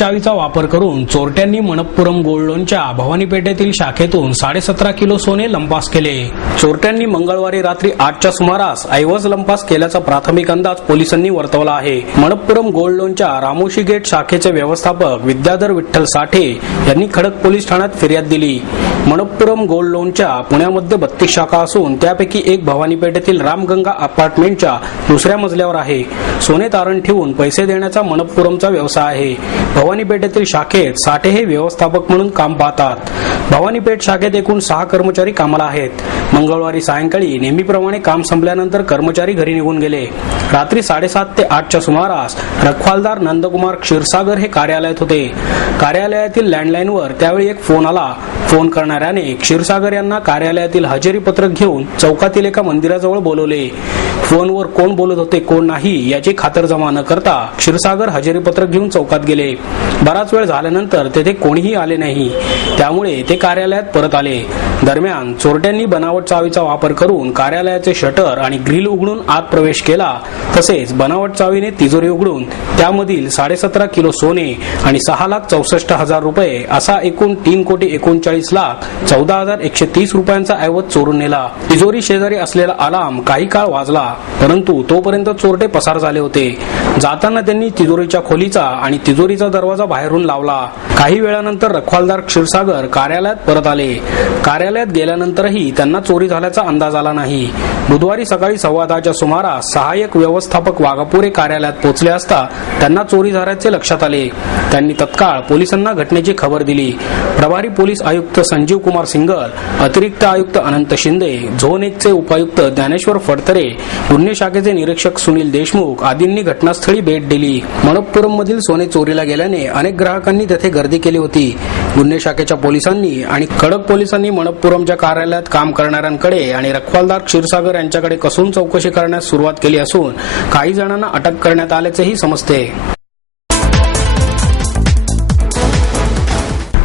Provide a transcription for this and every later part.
चावीचा वापर करून चोरट्यांनी मनप्पुरम गोल्ड लोनच्या भवानी पेठेतील शाखेतून 17.5 किलो सोने लंपास केले। चोरट्यांनी मंगळवारी रात्री 8च्या सुमारास ऐवज लंपास केल्याचा प्राथमिक अंदाज पोलिसांनी वर्तवला आहे। मनप्पुरम गोल्ड लोनच्या रामोशी गेट शाखेचे व्यवस्थापक विद्याधर विठ्ठल साठे यांनी खडक पोलीस ठाण्यात फिर्याद दिली। मनप्पुरम गोल्ड लोनच्या पुण्यामध्ये 32 शाखा असून त्यापैकी एक भवानी पेठेतील रामगंगा अपार्टमेंटच्या दुसऱ्या मजल्यावर आहे। सोने तारण ठेवून पैसे देण्याचा मनप्पुरमचा व्यवसाय आहे। भवानी पेठेतील शाखेत साठे हे व्यवस्थापक म्हणून काम पाहतात। भवानी पेठ शाखेत एकूण 6 कर्मचारी कामाला आहेत। मंगळवारी सायंकाळी नेहमीप्रमाणे काम संपल्यानंतर कर्मचारी घरी निघून गेले। रात्री 7:30 ते 8च्या सुमारास रखवालदार नंदकुमार क्षीरसागर हे कार्यालयात होते। कार्यालयातील लँडलाईनवर त्यावेळी एक फोन आला। फोन करणाऱ्याने क्षीरसागर यांना कार्यालयातील हजेरी पत्रक घेऊन चौकातील एका मंदिराजवळ बोलवले। फोनवर कोण बोलत होते कोण नाही याची खातरजमा न करता क्षीरसागर हजेरी पत्रक घेऊन चौकात गेले। बराच वेळ झाल्यानंतर तेथे कोणीही आले नाही, त्यामुळे ते कार्यालयात परत आले। दरम्यान चोरट्यांनी बनावट चावीचा वापर करून कार्यालयाचे शटर आणि ग्रिल उघडून आत प्रवेश केला। तसेच बनावट चावीने तिजोरी उघडून त्यामधील 17.5 किलो सोने आणि 6,64,000 रुपये असा एकूण 3,39,14,130 रुपयांचा ऐवज चोरून नेला। तिजोरी शेजारी असलेला अलार्म काही काळ वाजला, परंतु तोपर्यंत चोरटे पसार झाले होते। जाताना त्यांनी तिजोरीच्या खोलीचा आणि तिजोरीचा दरवाजा बाहेरून लावला। काही वेळानंतर रखवालदार क्षीरसागर कार्यालयात परत आले। कार्यालयात गेल्यानंतरही त्यांना चोरी झाल्याचा अंदाज आला नाही। बुधवारी सकाळी 10:15च्या सुमारास सहाय्यक व्यवस्थापक वाघापुरे कार्यालयात पोहोचले असता त्यांना चोरी झाल्याचे लक्षात आले। त्यांनी तत्काळ पोलिसांना घटनेची खबर दिली। प्रभारी पोलीस आयुक्त संजीव कुमार सिंगल, अतिरिक्त आयुक्त अनंत शिंदे, झोन 1 चे उपायुक्त ज्ञानेश्वर फडतरे, गुन्हे शाखेचे निरीक्षक सुनील देशमुख आदींनी घटनास्थळी भेट दिली। मनप्पुरम मधील सोने चोरीला गेल्याने अनेक ग्राहकांनी तेथे गर्दी केली होती। गुन्हे शाखेच्या पोलिसांनी आणि खडक पोलिसांनी मनप्पुरमच्या कार्यालयात काम करणाऱ्यांकडे आणि रखवालदार क्षीरसागर यांच्याकडे कसून चौकशी करण्यास सुरुवात केली असून काही जणांना अटक करण्यात आल्याचेही समजते।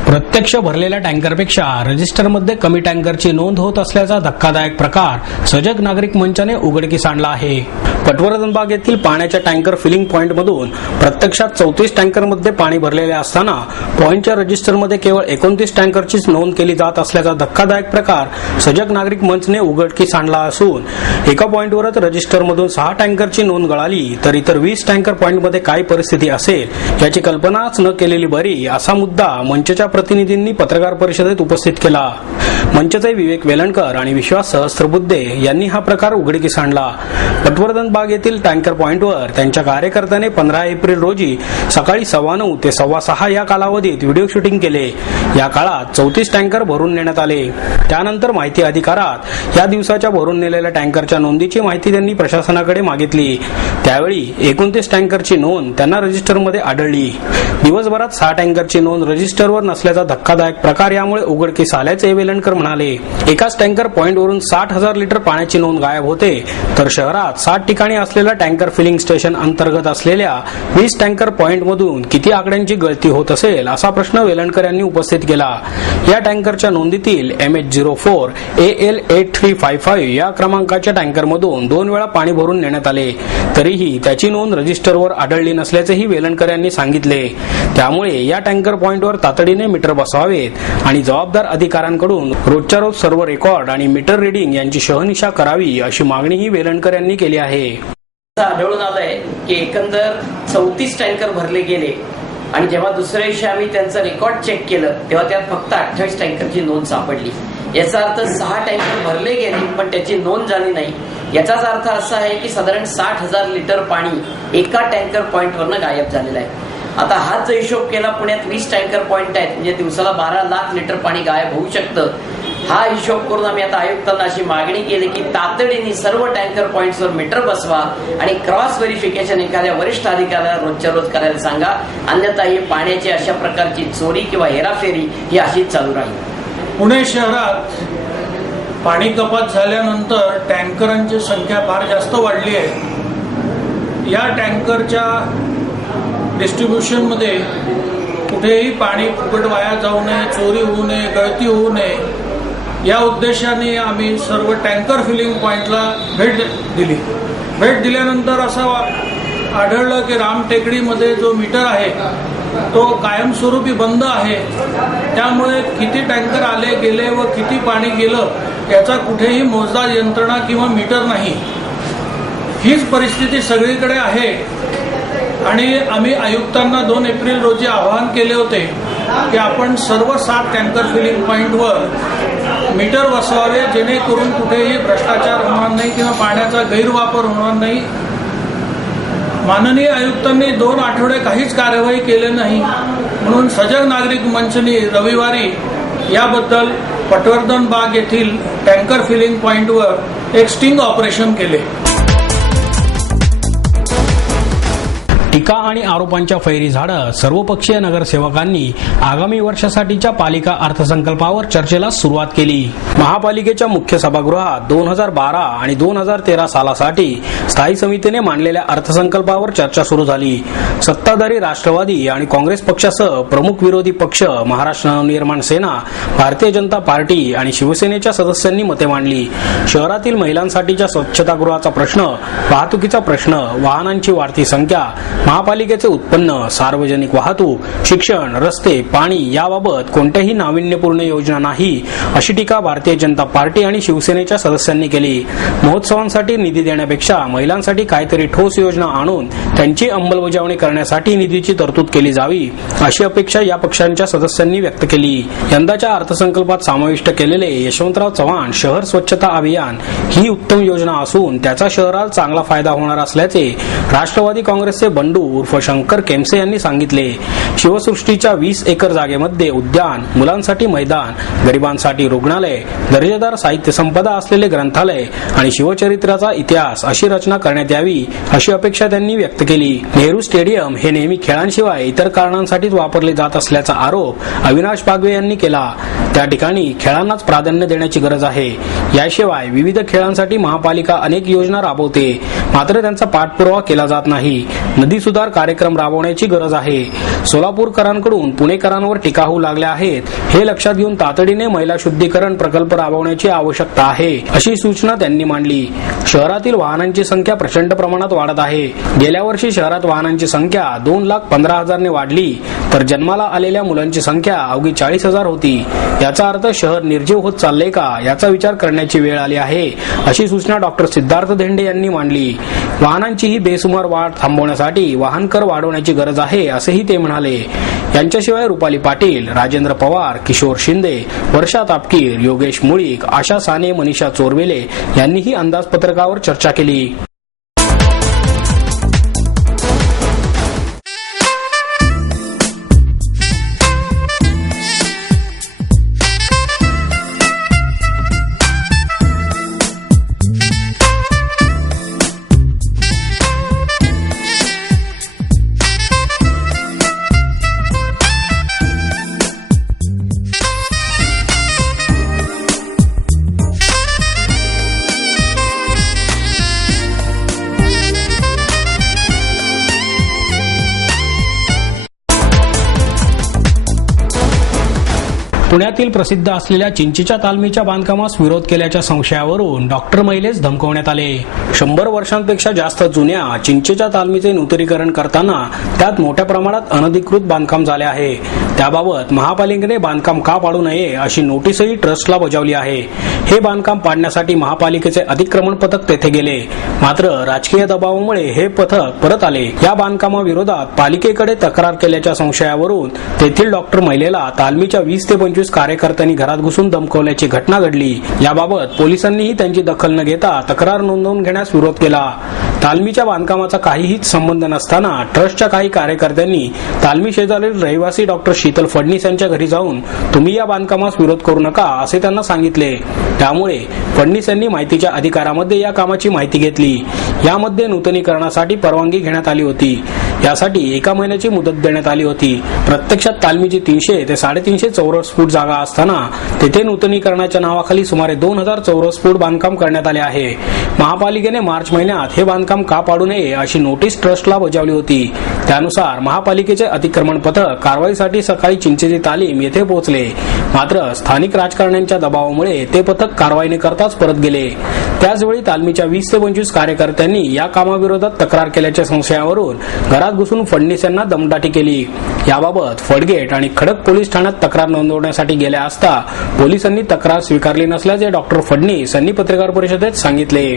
प्रत्यक्ष भरलेल्या टँकरपेक्षा रजिस्टरमध्ये कमी टँकरची नोंद होत असल्याचा धक्कादायक प्रकार सजग नागरिक मंचाने उघडकीस आणला आहे। पटवर्धन बाग येथील पाण्याच्या टँकर फिलिंग पॉइंटमधून प्रत्यक्षात 34 टँकरमध्ये पाणी भरलेले असताना पॉइंटच्या रजिस्टरमध्ये केवळ 29 टँकरचीच नोंद केली जात असल्याचा धक्कादायक प्रकार सजग नागरिक मंचने उघडकीस आणला असून एका पॉइंटवरच रजिस्टरमधून 6 टँकरची नोंद गळाली तर इतर 20 टँकर पॉइंटमध्ये काय परिस्थिती असेल याची कल्पनाच न केलेली बरी, असा मुद्दा मंचच्या प्रतिनिधींनी पत्रकार परिषदेत उपस्थित केला। मंचचे विवेक वेलणकर आणि विश्वास सहस्त्रबुद्धे यांनी हा प्रकार उघडकीस आणला। पटवर्धन बाग येथील टँकर पॉइंटवर त्यांच्या कार्यकर्त्याने 15 एप्रिल रोजी सकाळी 9:15 ते 6:15 या कालावधीत व्हिडिओ शूटिंग केले। या काळात 34 टँकर भरून नेण्यात आले। त्यानंतर माहिती अधिकारात या दिवसाच्या भरून नेलेल्या टँकरच्या नोंदीची माहिती त्यांनी प्रशासनाकडे मागितली। त्यावेळी 29 टँकरची नोंद त्यांना रजिस्टरमध्ये आढळली। दिवसभरात 6 टँकरची नोंद रजिस्टरवर नसल्याचा धक्कादायक प्रकार यामुळे उघडकीस आल्याचे वेलणकर म्हणाले। एकाच टँकर पॉइंटवरून 60,000 लिटर पाण्याची नोंद गायब होते, तर शहरात 60 ठिकाणी असलेल्या टँकर फिलिंग स्टेशन अंतर्गत असलेल्या 20 टँकर पॉइंटमधून किती आकड्यांची गळती होत असेल असा प्रश्न वेलणकर यांनी उपस्थित केला। या टँकरच्या नोंदीतील MH04 AL8355 या क्रमांकाच्या टँकरमधून 2 वेळा पाणी भरून नेण्यात आले, तरीही त्याची नोंद रजिस्टरवर आढळली नसल्याचेही वेलणकर यांनी सांगितले। त्यामुळे या टँकर पॉइंटवर तातडीने मीटर बसवावेत आणि जबाबदार अधिकाऱ्यांकडून रोजच्या रोज सर्व रेकॉर्ड आणि मीटर रीडिंग यांची शहानिशा करावी अशी मागणीही वेलणकर यांनी केली आहे। आढळून आलंय की एकंदर 34 टँकर भरले गेले आणि जेव्हा दुसऱ्या दिवशी आम्ही त्यांचं रेकॉर्ड चेक केलं तेव्हा त्यात फक्त 28 टँकरची नोंद सापडली। याचा अर्थ 6 टँकर भरले गेले पण त्याची नोंद झाली नाही। याचाच अर्थ असा आहे की साधारण 60,000 लिटर पाणी एका टँकर पॉइंटवरनं गायब झालेलं आहे। आता हाच हिशोब केला, पुण्यात 20 टँकर पॉइंट आहेत म्हणजे दिवसाला 12 लाख लिटर पाणी गायब होऊ शकतं। हा हिशोब करून आम्ही आता आयुक्तांना अशी मागणी केली की तातडीने सर्व टँकर पॉइंट्सवर मीटर बसवा आणि क्रॉस व्हेरिफिकेशन एखाद्या वरिष्ठ अधिकाऱ्याला रोजच्या रोज करायला सांगा, अन्यथा ही पाण्याची अशा प्रकारची चोरी किंवा हेराफेरी ही अशीच चालू राहील। पुणे शहरात पाणी कपात झाल्यानंतर टँकरांची संख्या फार जास्त वाढली आहे। या टँकरच्या डिस्ट्रीब्युशन मध्ये कुठेही पाणी फुकट वाया जाऊ नये, चोरी होऊ नये, गळती होऊ नये या उद्देशाने आम्ही सर्व टँकर फिलिंग पॉइंटला भेट दिली। भेट दिल्यानंतर असं आढळलं की रामटेकडीमध्ये जो मीटर आहे तो कायमस्वरूपी बंद आहे. त्यामुळे किती टँकर आले गेले व किती पाणी गेलं याचा कुठेही मोजदार यंत्रणा किंवा मीटर नाही. हीच परिस्थिती सगळीकडे आहे आणि आम्ही आयुक्तांना 2 एप्रिल रोजी आवाहन केले होते की आपण सर्व 7 टँकर फिलिंग पॉइंटवर मीटर बसवावे, जेणेकरून कुठेही भ्रष्टाचार होणार नाही किंवा पाण्याचा गैरवापर होणार नाही. माननीय आयुक्तांनी 2 आठवडे काहीच कार्यवाही केले नाही, म्हणून सजग नागरिक मंचने रविवारी याबद्दल पटवर्धन बाग येथील टँकर फिलिंग पॉइंटवर एक स्टिंग ऑपरेशन केले. टीका आणि आरोपांच्या फैरी झाडत सर्वपक्षीय नगरसेवकांनी आगामी वर्षासाठीच्या पालिका अर्थसंकल्पावर चर्चेला सुरुवात केली. महापालिकेच्या मुख्य सभागृहात 2012 आणि 2013 सालासाठी स्थायी समितीने मांडलेल्या अर्थसंकल्पावर चर्चा सुरू झाली. सत्ताधारी राष्ट्रवादी आणि काँग्रेस पक्षासह प्रमुख विरोधी पक्ष, महाराष्ट्र नवनिर्माण सेना, भारतीय जनता पार्टी आणि शिवसेनेच्या सदस्यांनी मते मांडली. शहरातील महिलांसाठीच्या स्वच्छतागृहाचा प्रश्न, वाहतुकीचा प्रश्न, वाहनांची वाढती संख्या, महापालिकेचे उत्पन्न, सार्वजनिक वाहतूक, शिक्षण, रस्ते, पाणी याबाबत कोणत्याही नाविन्यपूर्ण योजना नाही अशी टीका भारतीय जनता पार्टी आणि शिवसेनेच्या सदस्यांनी केली. महोत्सवांसाठी निधी देण्यापेक्षा महिलांसाठी काहीतरी ठोस योजना आणून त्यांची अंमलबजावणी करण्यासाठी निधीची तरतूद केली जावी अशी अपेक्षा या पक्षांच्या सदस्यांनी व्यक्त केली. यंदाच्या अर्थसंकल्पात समाविष्ट केलेले यशवंतराव चव्हाण शहर स्वच्छता अभियान ही उत्तम योजना असून त्याचा शहराला चांगला फायदा होणार असल्याचे राष्ट्रवादी काँग्रेसचे बंडू उर्फ शंकर केमसे यांनी सांगितले. शिवसृष्टीच्या 20 एकर जागेमध्ये उद्यान, मुलांसाठी मैदान, गरिबांसाठी रुग्णालय, दर्जेदार साहित्य संपदा असलेले ग्रंथालय आणि शिवचरित्राचा इतिहास अशी रचना करण्यात यावी अशी अपेक्षा त्यांनी व्यक्त केली. नेहरू स्टेडियम हे नेहमी खेळांशिवाय इतर कारणांसाठीच वापरले जात असल्याचा आरोप अविनाश बागवे यांनी केला. त्या ठिकाणी खेळांनाच प्राधान्य देण्याची गरज आहे. याशिवाय विविध खेळांसाठी महापालिका अनेक योजना राबवते, मात्र त्यांचा पाठपुरावा केला जात नाही. नदी सुधार कार्यक्रम राबवण्याची गरज आहे. सोलापूरकरांकडून पुणेकरांवर टीका होऊ लागल्या आहेत. हे लक्षात घेऊन तातडीने महिला शुद्धीकरण प्रकल्प राबवण्याची आवश्यकता आहे अशी सूचना त्यांनी मांडली. शहरातील वाहनांची संख्या प्रचंड प्रमाणात वाढत आहे. गेल्या वर्षी शहरात वाहनांची संख्या 2,15,000 ने वाढली तर जन्माला आलेल्या मुलांची संख्या अवघी 40,000 होती. याचा अर्थ शहर निर्जीव होत चालले का याचा विचार करण्याची वेळ आली आहे अशी सूचना डॉक्टर सिद्धार्थ धेंडे यांनी मांडली. वाहनांची ही बेसुमार वाढ थांबवण्यासाठी वाहन कर वाढवण्याची गरज आहे असेही ते म्हणाले. यांच्याशिवाय रुपाली पाटील, राजेंद्र पवार, किशोर शिंदे, वर्षा तापकीर, योगेश मुळीक, आशा साने, मनीषा चोरवेले यांनीही अंदाजपत्रकावर चर्चा केली. पुण्यातील प्रसिद्ध असलेल्या चिंचेच्या तालमीच्या बांधकामास विरोध केल्याच्या संशयावरून डॉक्टर महिलेस धमकवण्यात आले. 100 वर्षांपेक्षा जास्त जुन्या चिंचेच्या तालमीचे नूतनीकरण करताना त्यात मोठ्या प्रमाणात अनधिकृत बांधकाम झाले आहे. त्याबाबत महापालिकेने बांधकाम का पाडू नये अशी नोटीसही ट्रस्टला बजावली आहे. हे बांधकाम पाडण्यासाठी महापालिकेचे अतिक्रमण पथक तेथे गेले, मात्र राजकीय दबावामुळे हे पथक परत आले. या बांधकामाविरोधात पालिकेकडे तक्रार केल्याच्या संशयावरून तेथील डॉक्टर महिलेला तालमीच्या 20 ते 25 कार्यकर्त्यांनी घरात घुसून धमकवल्याची घटना घडली. याबाबत पोलिसांनीही त्यांची दखल न घेता तक्रार नोंदवून घेण्यास विरोध केला. तालमीच्या बांधकामाचा काहीच संबंध नसताना ट्रस्टच्या काही कार्यकर्त्यांनी तालमी शेजारील रहिवासी डॉक्टर शीतल फडणीस यांच्या घरी जाऊन तुम्ही या बांधकामास विरोध करू नका असे त्यांना सांगितले. त्यामुळे फडणीस यांनी माहितीच्या अधिकारामध्ये या कामाची माहिती घेतली. यामध्ये नूतनीकरणासाठी परवानगी घेण्यात आली होती. यासाठी 1 महिन्याची मुदत देण्यात आली होती. प्रत्यक्षात तालमीची 300 ते 350 चौरस फूट जागा असताना तेथे नूतनीकरणाच्या नावाखाली सुमारे 2000 चौरस फूट बांधकाम करण्यात आले आहे. महापालिकेने मार्च महिन्यात हे बांधकाम बांधकाम का पाडू नये अशी नोटीस ट्रस्टला बजावली होती. त्यानुसार महापालिकेचे अतिक्रमण पथक कारवाईसाठी सकाळी चिंचेची तालीम येथे पोहोचले. मात्र स्थानिक राजकारण्यांच्या दबावामुळे ते पथक कारवाई न करताच परत गेले. त्याचवेळी तालमीच्या 20 ते 25 कार्यकर्त्यांनी या कामाविरोधात तक्रार केल्याच्या संशयावरून घरात घुसून फडणीस यांना दमदाटी केली. याबाबत फडगेट आणि खडक पोलीस ठाण्यात तक्रार नोंदवण्यासाठी गेल्या असता पोलिसांनी तक्रार स्वीकारली नसल्याचे डॉक्टर फडणीस यांनी पत्रकार परिषदेत सांगितले.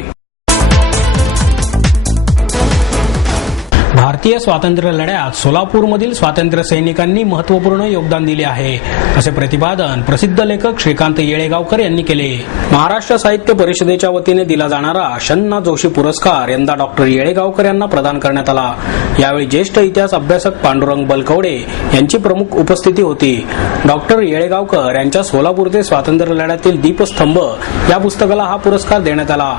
भारतीय स्वातंत्र्य लढ्यात सोलापूरमधील स्वातंत्र्य सैनिकांनी महत्त्वपूर्ण योगदान दिले आहे, असे प्रतिपादन प्रसिद्ध लेखक श्रीकांत येळेगावकर यांनी केले. महाराष्ट्र साहित्य परिषदेच्या वतीने दिला जाणारा शन्ना जोशी पुरस्कार यंदा डॉक्टर येळेगावकर यांना प्रदान करण्यात आला. यावेळी ज्येष्ठ इतिहास अभ्यासक पांडुरंग बलकवडे यांची प्रमुख उपस्थिती होती. डॉक्टर येळेगावकर यांच्या सोलापूरचे स्वातंत्र्य लढ्यातील दीपस्तंभ या पुस्तकाला हा पुरस्कार देण्यात आला.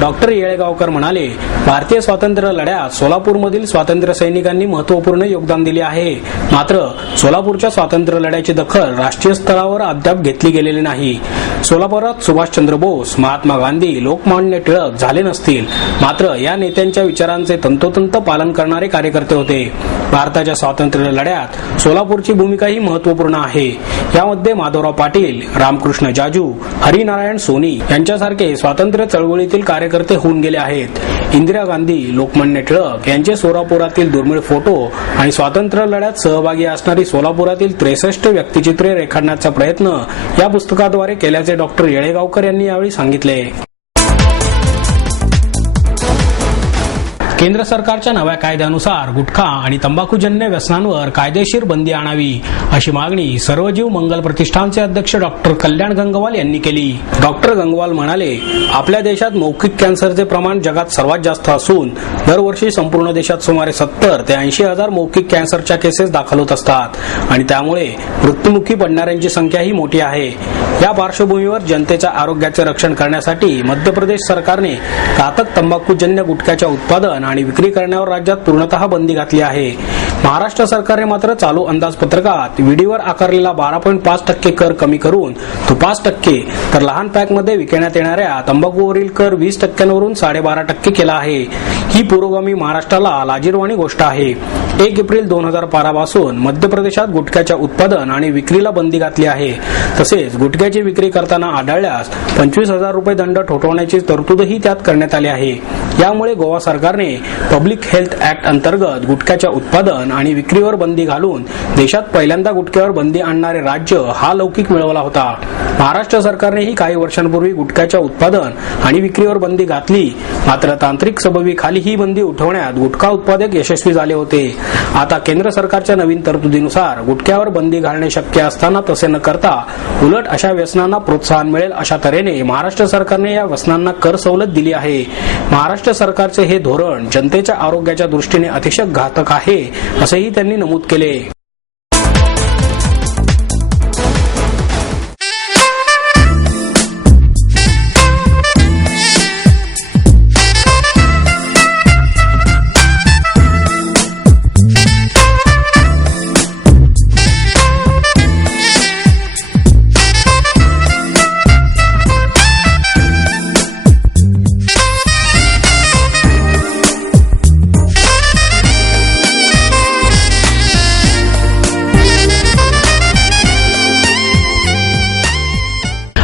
डॉक्टर येळेगावकर म्हणाले, भारतीय स्वातंत्र्य लढ्यात सोलापूरमधील स्वातंत्र्य सैनिकांनी महत्त्वपूर्ण योगदान दिले आहे. मात्र सोलापूरच्या स्वातंत्र्य लढ्याची दखल राष्ट्रीय स्तरावर अद्याप घेतली गेलेली नाही. सोलापुरात सुभाषचंद्र बोस, महात्मा गांधी, लोकमान्य टिळक झाले नसतील, मात्र या नेत्यांच्या विचारांचे तंतोतंत पालन करणारे कार्यकर्ते होते. भारताच्या स्वातंत्र्य लढ्यात सोलापूरची भूमिकाही महत्त्वपूर्ण आहे. यामध्ये माधवराव पाटील, रामकृष्ण जाजू, हरिनारायण सोनी यांच्यासारखे स्वातंत्र्य चळवळीतील कार्यकर्ते होऊन गेले आहेत. इंदिरा गांधी, लोकमान्य टिळक यांचे सोलापुरातील दुर्मिळ फोटो आणि स्वातंत्र्य लढ्यात सहभागी असणारी सोलापुरातील 63 व्यक्तिचित्रे रेखाटण्याचा प्रयत्न या पुस्तकाद्वारे केल्याचे डॉक्टर येळेगावकर यांनी यावेळी सांगितले. केंद्र सरकारच्या नव्या कायद्यानुसार गुटखा आणि तंबाखूजन्य व्यसनांवर कायदेशीर बंदी आणावी, अशी मागणी सर्वजीव मंगल प्रतिष्ठानचे अध्यक्ष डॉक्टर कल्याण गंगवाल यांनी केली. डॉक्टर गंगवाल म्हणाले, आपल्या देशात मौखिक कॅन्सरचे प्रमाण जगात सर्वात जास्त असून दरवर्षी संपूर्ण देशात सुमारे 70 ते 80 हजार मौखिक कॅन्सरच्या केसेस दाखल होत असतात आणि त्यामुळे मृत्युमुखी पडणाऱ्यांची संख्याही मोठी आहे. या पार्श्वभूमीवर जनतेच्या आरोग्याचे रक्षण करण्यासाठी मध्य प्रदेश सरकारने घातक तंबाखूजन्य गुटख्याच्या उत्पादन आणि विक्री करण्यावर राज्यात पूर्णतः बंदी घातली आहे. महाराष्ट्र सरकारने मात्र चालू अंदाजपत्रकात विडीवर आकारलेला 12.5% कर कमी करून तो 5%, तर लहान पॅकमध्ये विकण्यात येणाऱ्या तंबाखूवरील कर 20%वरून 12.5% केला आहे. ही पुरोगामी महाराष्ट्राला लाजिरवाणी गोष्ट आहे. 1 एप्रिल 2012 पासून मध्य प्रदेशात गुटख्याच्या उत्पादन आणि विक्रीला बंदी घातली आहे. तसेच गुटख्याची विक्री करताना आढळल्यास 25,000 रुपये दंड ठोठावण्याची तरतूदही त्यात करण्यात आली आहे. यामुळे गोवा सरकारने पब्लिक हेल्थ ऍक्ट अंतर्गत गुटख्याच्या उत्पादन आणि विक्रीवर बंदी घालून देशात पहिल्यांदा गुटख्यावर बंदी आणणारे राज्य हा लौकिक मिळवला होता. महाराष्ट्र सरकारनेही काही वर्षांपूर्वी गुटख्याच्या उत्पादन आणि विक्रीवर बंदी घातली, मात्र तांत्रिक सबबीखाली ही बंदी उठवण्यात गुटखा उत्पादक यशस्वी झाले होते. आता केंद्र सरकारच्या नवीन तरतुदीनुसार गुटख्यावर बंदी घालणे शक्य असताना तसे न करता उलट अशा व्यसनांना प्रोत्साहन मिळेल अशा तऱ्हेने महाराष्ट्र सरकारने या व्यसनांना कर सवलत दिली आहे. महाराष्ट्र सरकारचे हे धोरण जनतेच्या आरोग्याच्या दृष्टीने अतिशय घातक आहे, असेही त्यांनी नमूद केले.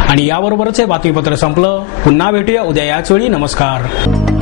आणि याबरोबरच हे बातमीपत्र संपलं. पुन्हा भेटूया उद्या याच वेळी. नमस्कार.